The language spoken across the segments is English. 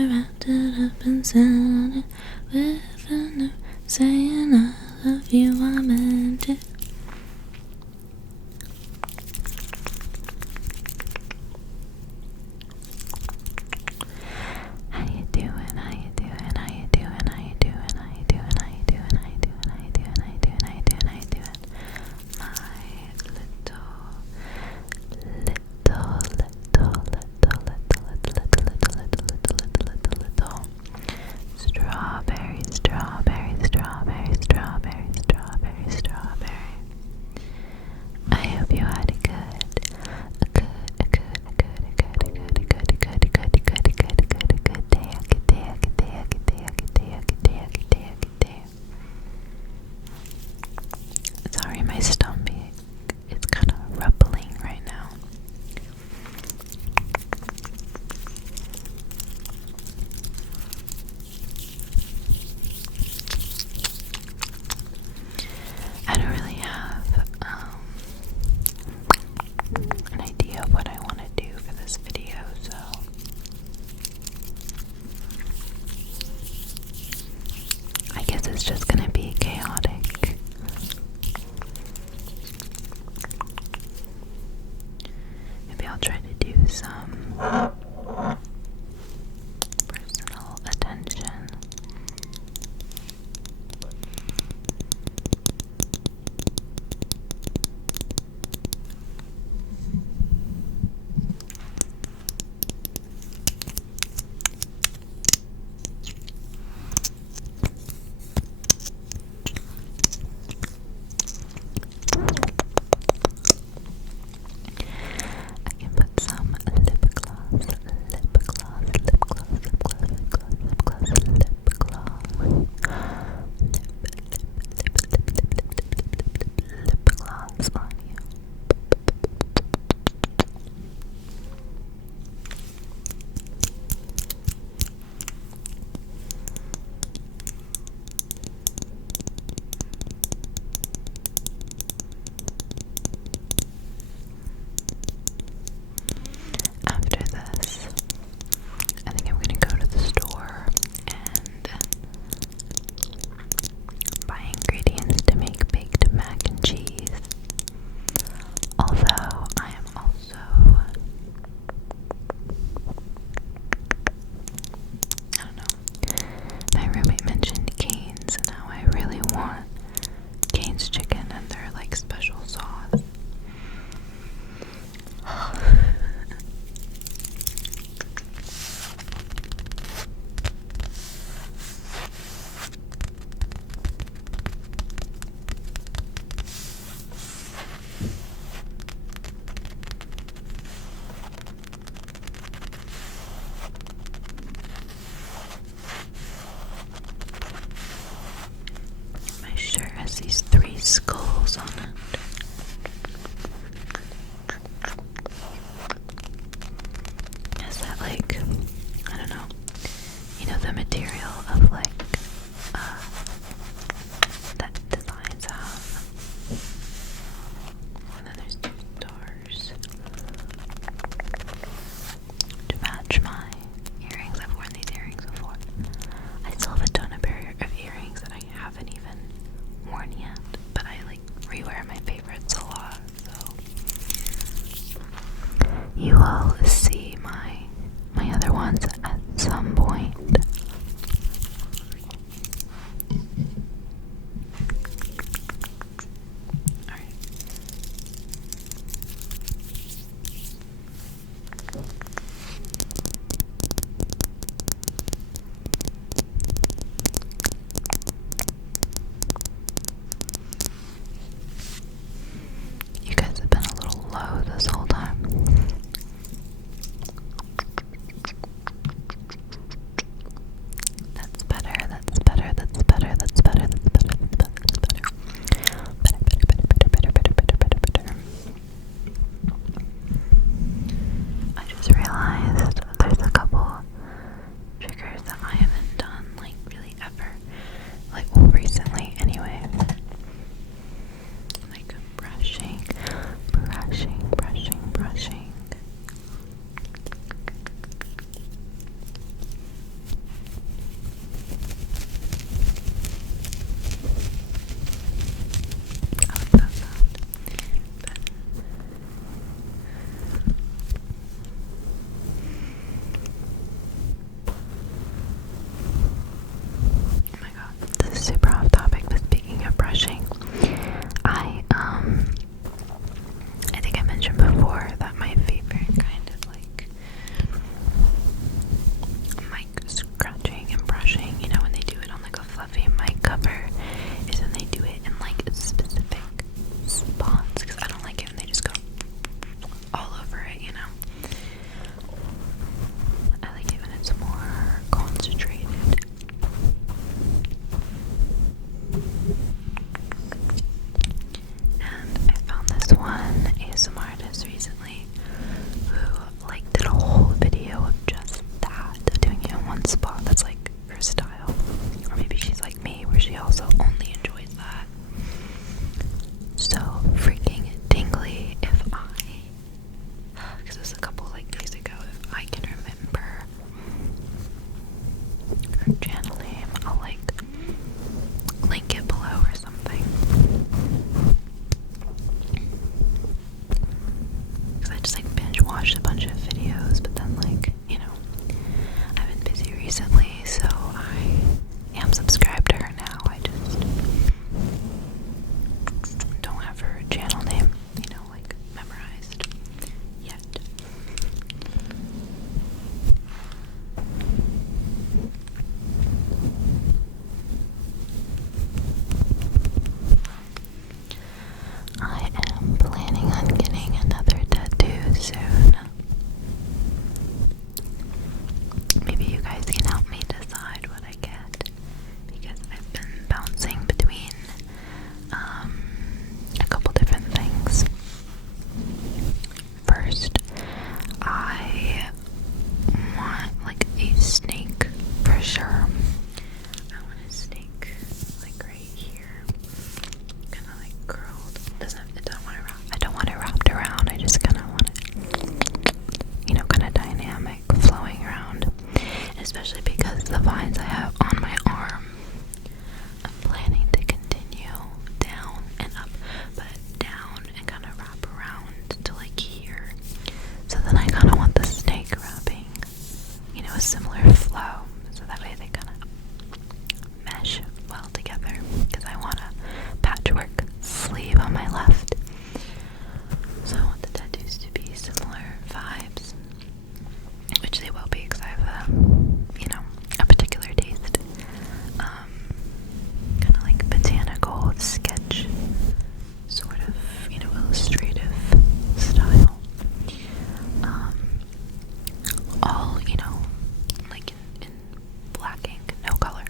I wrapped it up and sat on it with a note saying I love you, I meant it. How you doing? How you doing? How you doing? How you doing? How you doing? How you doing? How you doing? How you doing? How you doing? How you doing? How you doing? My strawberry. I hope you had a good day. Sorry, my stomach, it's kind of rumbling right now. I don't really have an idea of what I want to do for this video, so I guess it's just gonna be chaotic. Maybe I'll try to do some personal attention. I can put some lip gloss, lip gloss, lip gloss, lip gloss, lip gloss, lip gloss, lip gloss on you. After this, I think I'm going to go to the store and buy ingredients to make baked mac and cheese. Although I am also, I don't know, my roommate mentioned Cane's and how I really want Cane's chicken and their like special sauce. My shirt has these 3 skulls on it. Is that like, I don't know, you know the material of like, that designs have, and then there's 2 stars to match my earrings. I've worn these earrings before. I still have a ton of pair of earrings that I haven't even worn yet, but I like rewear my favorites a lot, so you will see my other ones at some point. Alright. You guys have been a little low this whole time. especially because the vines I have on my arm, I'm planning to continue down and up, but down and kind of wrap around to like here. So then I kind of want the snake wrapping, you know, a similar flow, so that way they kind of mesh well together, because I want a patchwork sleeve on my left. So I want the tattoos to be similar vibes, which they will be because I have a particular taste. Kind of like botanical sketch, sort of, illustrative style. All, like in black ink, no color.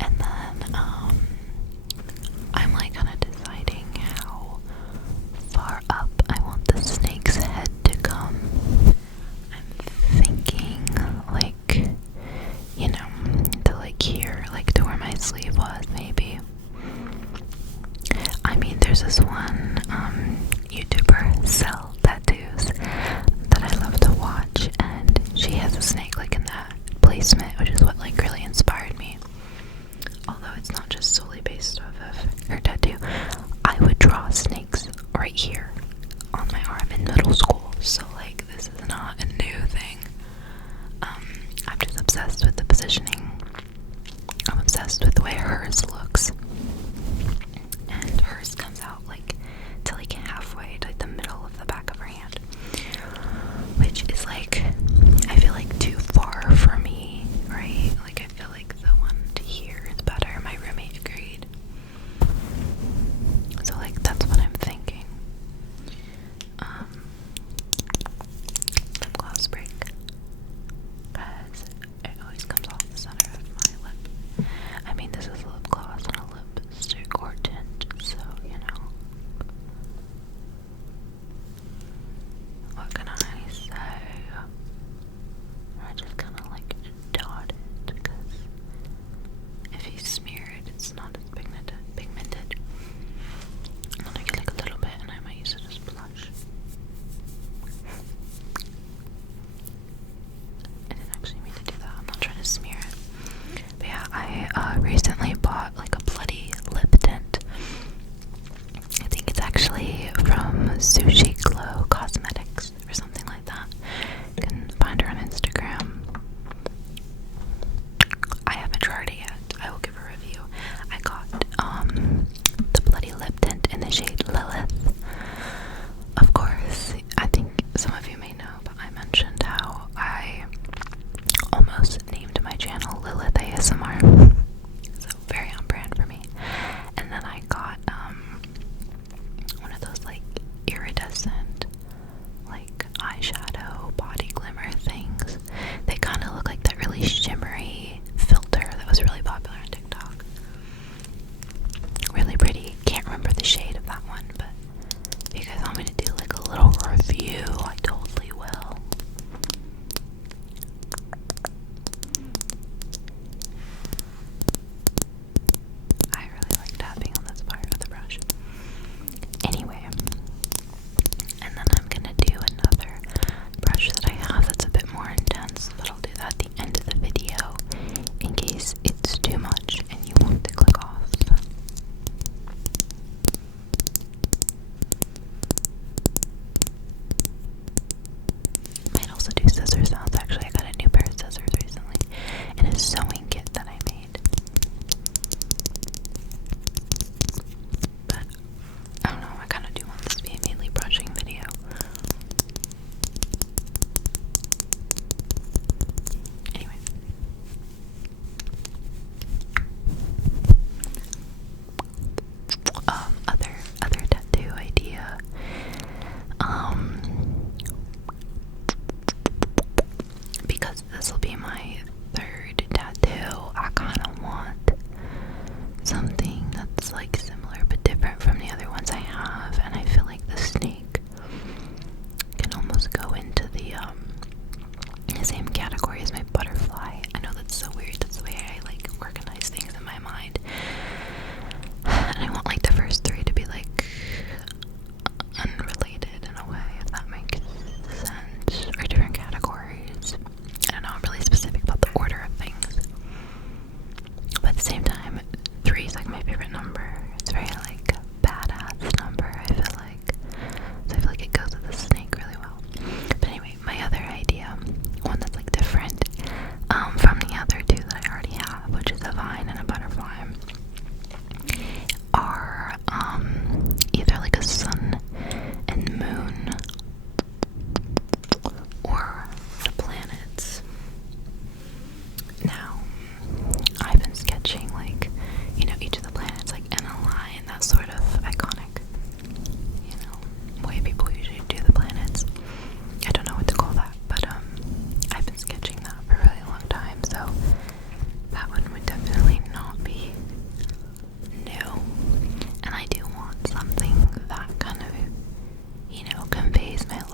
And then, I'm like kind of deciding how far up I want the snake's head to come. I'm thinking like, to like here, like to where my sleeve was, maybe. I mean, there's this one YouTuber, Cell Tattoos, that I love to watch, and she has a snake like in that placement, which is what like really inspired me. Although it's not just solely based off of her tattoo, I would draw snakes right here on my arm in middle school, so like this is not a new thing. I'm just obsessed with the positioning. I'm obsessed with the way hers looks, and hers comes out like to like halfway to like the middle of the back of her hand, which is like, I feel like too far for me, right? Like I feel like the one to here is better. My roommate agreed. So like that's what I'm thinking.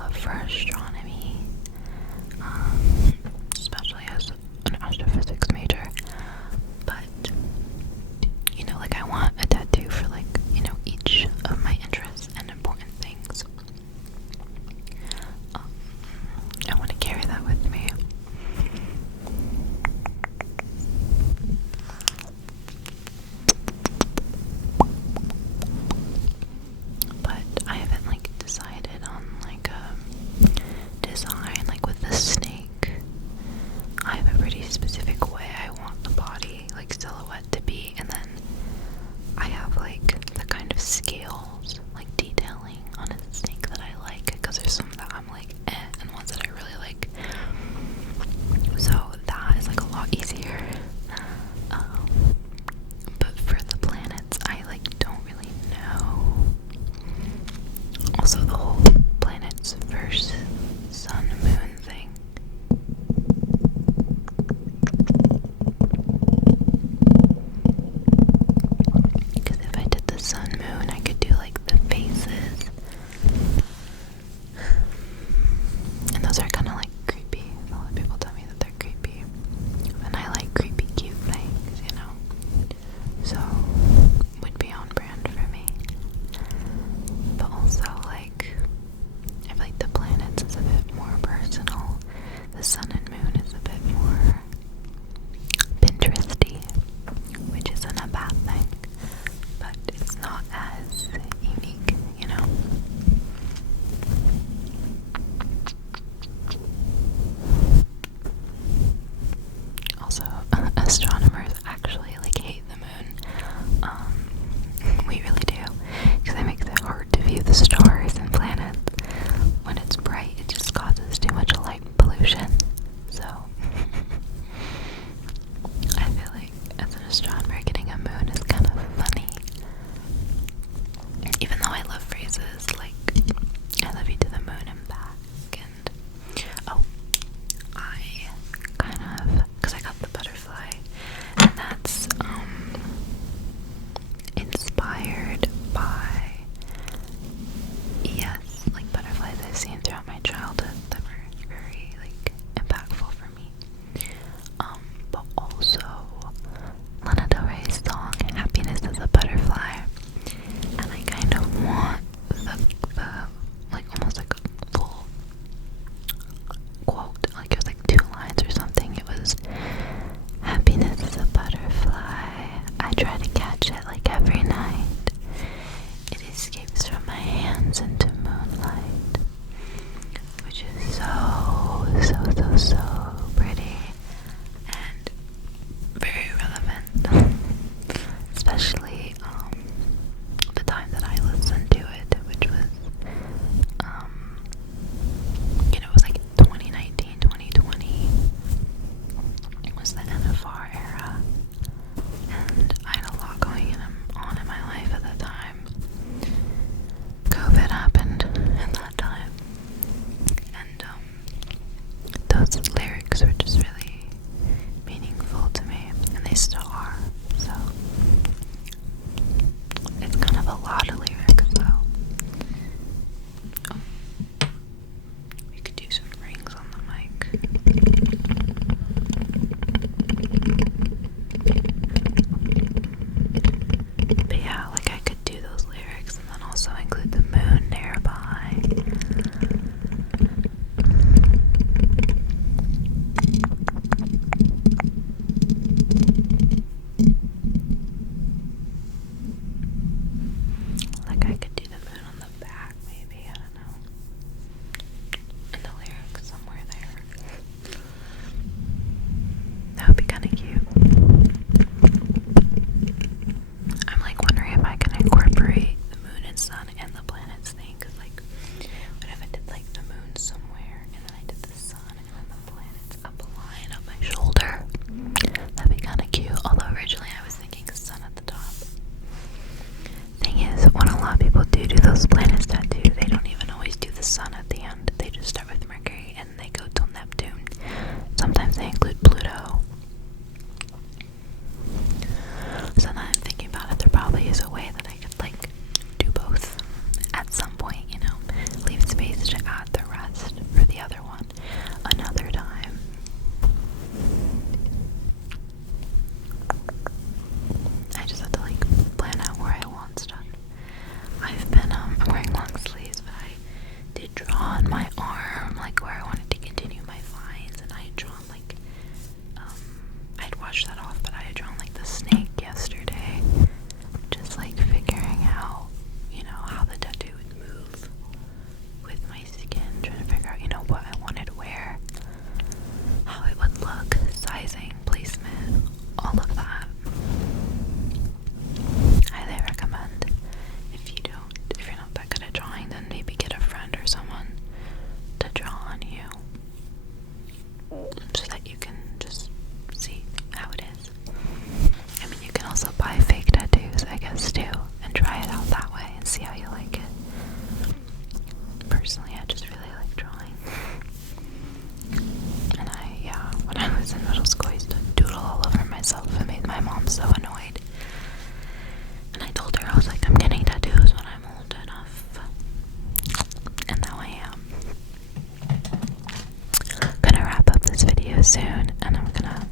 love for astronomy, especially as an astrophysics major. But, you know, like I want a tattoo for like, you know, each of my interests and important things. I want to carry that with me. But I haven't like decided on like a design, like with the snake was in middle school, I used to doodle all over myself and made my mom so annoyed. And I told her, I was like, I'm getting tattoos when I'm old enough. And now I am. Gonna wrap up this video soon, and I'm gonna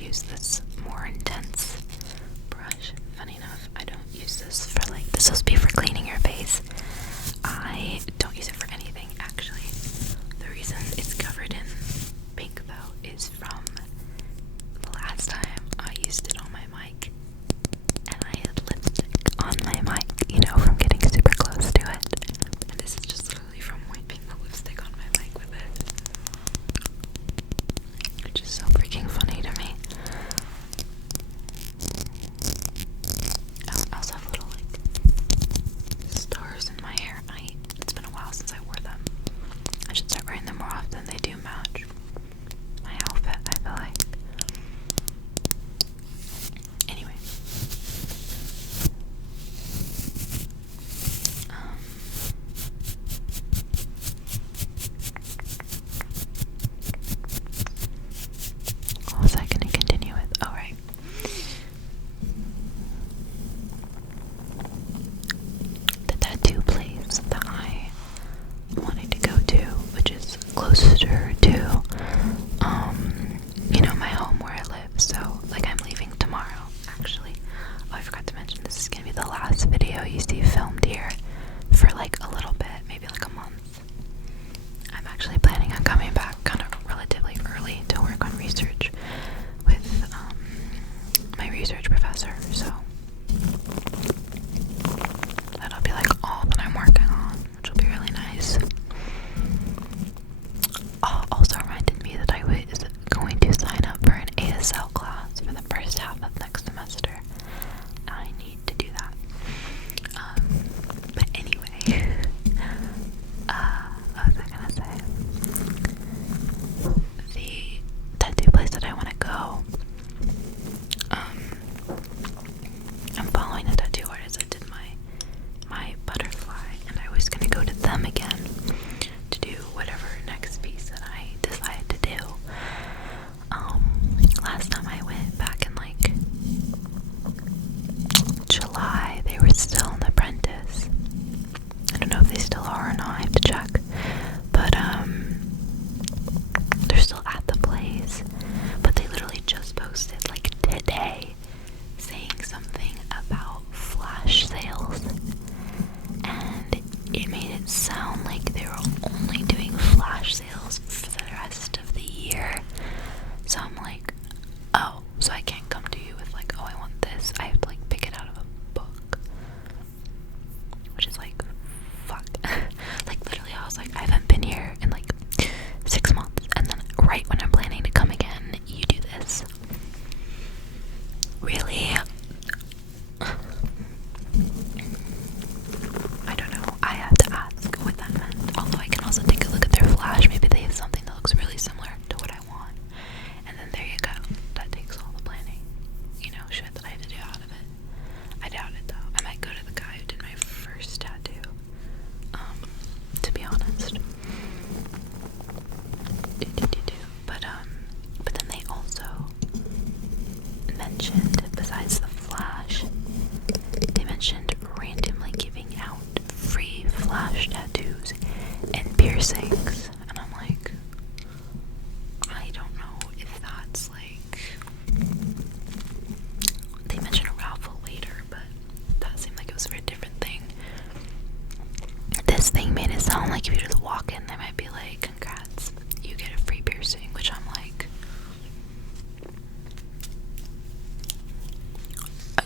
use this more intense brush. Funny enough, I don't use this for like, this will be for cleaning your face. I don't use it for anything, actually. The reason it's covered in pink though is from the last time I used it on my mic, and I had lipstick on my mic, you know, from getting super close to it. And this is just literally from wiping the lipstick on my mic with it, which is so freaking funny to me. I also have little like stars in my hair. It's been a while since I wore them. I should start wearing them more often. They do match my outfit, I feel like. Anyway. What was I going to continue with? Oh, right. The tattoo place that I wanted to go to, which is closer to, you know, my home where I live. So, like, I'm leaving tomorrow, actually. Oh, I forgot to mention, this is gonna be the last video you see filmed here for, like, a little bit, maybe like a month. I'm actually planning on coming back kind of relatively early to work on research with, my research professor, so that'll be, like, all that I'm working on, which will be really nice. Oh, also reminded me that I was going to sign up for an ASL class for the first half of next semester. I need to do that. But anyway, what was I gonna say? The tattoo place that I want to go, I'm following a tattoo artist that did my butterfly, and I was gonna go to them again to do whatever next piece that I decide to do. Last time I went back in like July, they were still an apprentice. I don't know if they still are or not, I have to check. But they're still at the place. But they literally just posted like today saying something about flash sales. And it made it sound like they were only doing flash sales for the rest of the year. So I'm like, oh, so I can't come to you with like, oh, I want this. I have to like pick it out of a book. Which is like, fuck. Like literally I was like, I haven't been here in like 6 months. And then right when I'm planning to come again, you do this. Really? I don't know. I have to ask what that meant. Although I can also take a look at their flash. Maybe they have something that looks really similar to what I want. And then there you go. That takes all the planning, you know, shit that I have to do out of it. I doubt it though. I might go to the guy who did my first tattoo. To be honest. But then they also mentioned, besides the flash, they mentioned randomly giving out free flash tattoos and piercings. And I'm like, I don't know if that's like, they mentioned a raffle later, but that seemed like it was for a different thing. This thing made it sound like if you do the walk-in, they might be like, congrats, you get a free piercing, which I'm like, I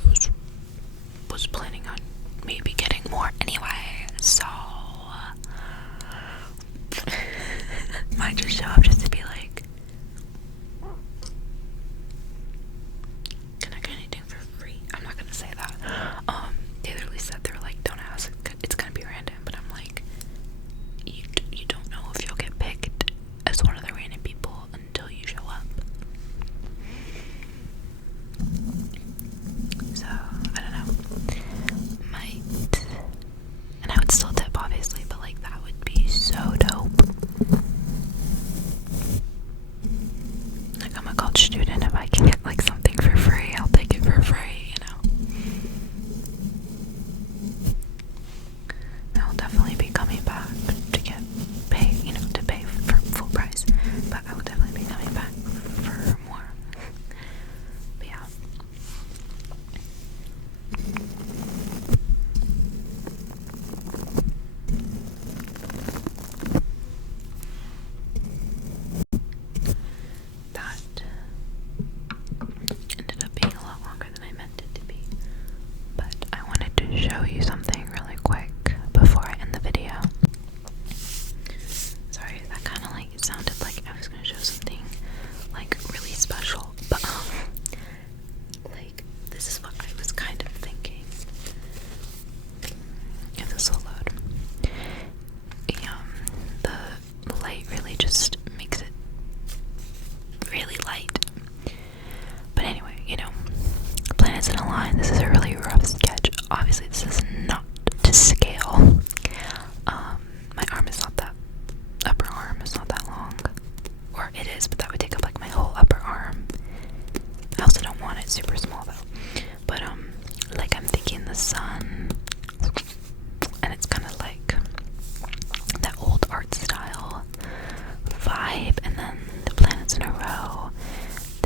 was planning on maybe getting more anyway, so might just show up just to be like, can I get anything for free? I'm not gonna say that. They literally said, they were like, don't ask, it's gonna be random. But I'm like, you don't know if you'll get picked as one of the random people until you show up. So I don't know, might, and I would still tip obviously, but like that would be so dope.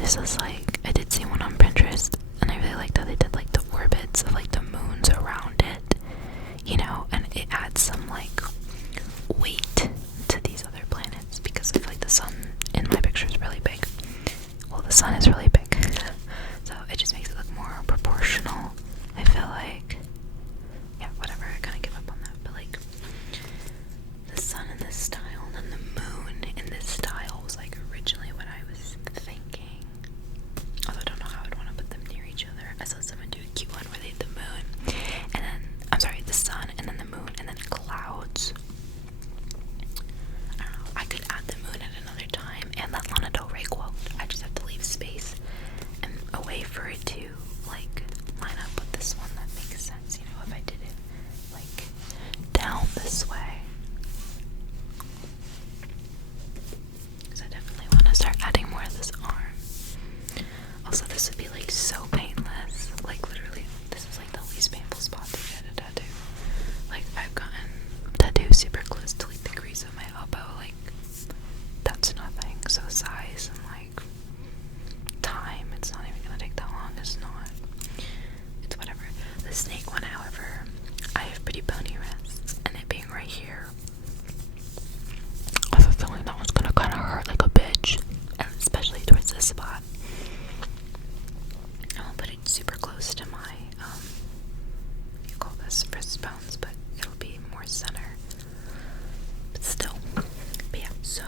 there's this like, I did see one on Pinterest, and I really liked how they did like the orbits of like the moons around it, you know, and it adds some like weight to these other planets, because I feel like the sun in my picture is really big. Well, the sun is really big, so it just makes it look more proportional, I feel like. Yeah, whatever, I kind of give up on that, but like, the sun in this style and then the moon in this style was like originally what I was thinking. Although I don't know how I'd want to put them near each other. I saw someone do a cute one where they had the moon, and then, I'm sorry, the sun, and then the moon, and then clouds. I don't know, I could add the moon at another time, and that Lana Del Rey quote. I just have to leave space and a way for it to, like, line up with this one that makes sense, you know, if I did it, like, down this way. Because I definitely want to start adding more of this arm. Also, this would be, like, so painless. Like, literally, this is, like, the least painful spot to get a tattoo. Like, I've gotten tattoos super close to, like, the crease of my elbow. Like, that's nothing. So size and, like, time, it's not even gonna take that long. It's not. It's whatever. The snake one, however, I have pretty bony wrists, and it being right here, I have a feeling that one's gonna kind of hurt like a bitch, and especially towards this spot. I won't put it super close to my, what do you call this, wrist bones, but it'll be more center. But still. But yeah, so,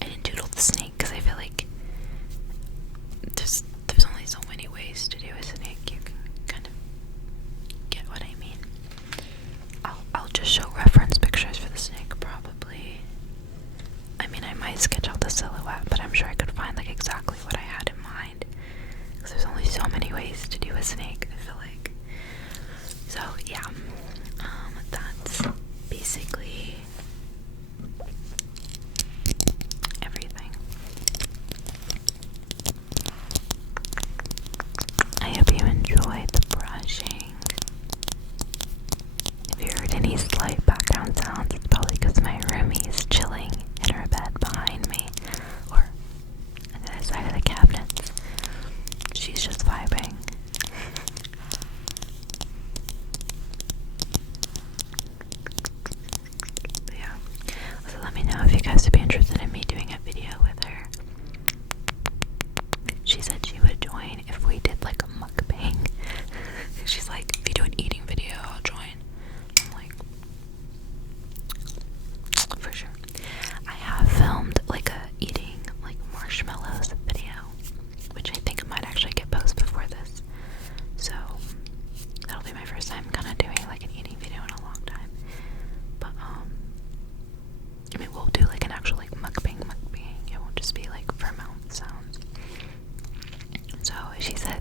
I didn't doodle the snake because I feel like there's only so many ways to do a snake. You can kind of get what I mean. I'll just show reference pictures for the snake, probably. I mean, I might sketch out the silhouette, but I'm sure I could find like exactly what I had in mind. Because there's only so many ways to do a snake, I feel like. So yeah, that's basically everything. I hope you enjoyed the brushing. If you heard any slight background sounds, it's probably because my roomie is chilling in her bed behind me, or on the other side of the cabinets. She's just vibing. But yeah, so let me know if you guys would be interested in me doing a video with her. She said she would join if we did like a mukbang. She's like, if you do an eating video, I'll join. I'm like, for sure. I have filmed like a eating like marshmallows video, which I think might actually get posted before this. So that'll be my first time kind of doing like an eating video in a long time. But I mean, we'll do like an actual like mukbang. It won't just be like for mouth sounds. So she said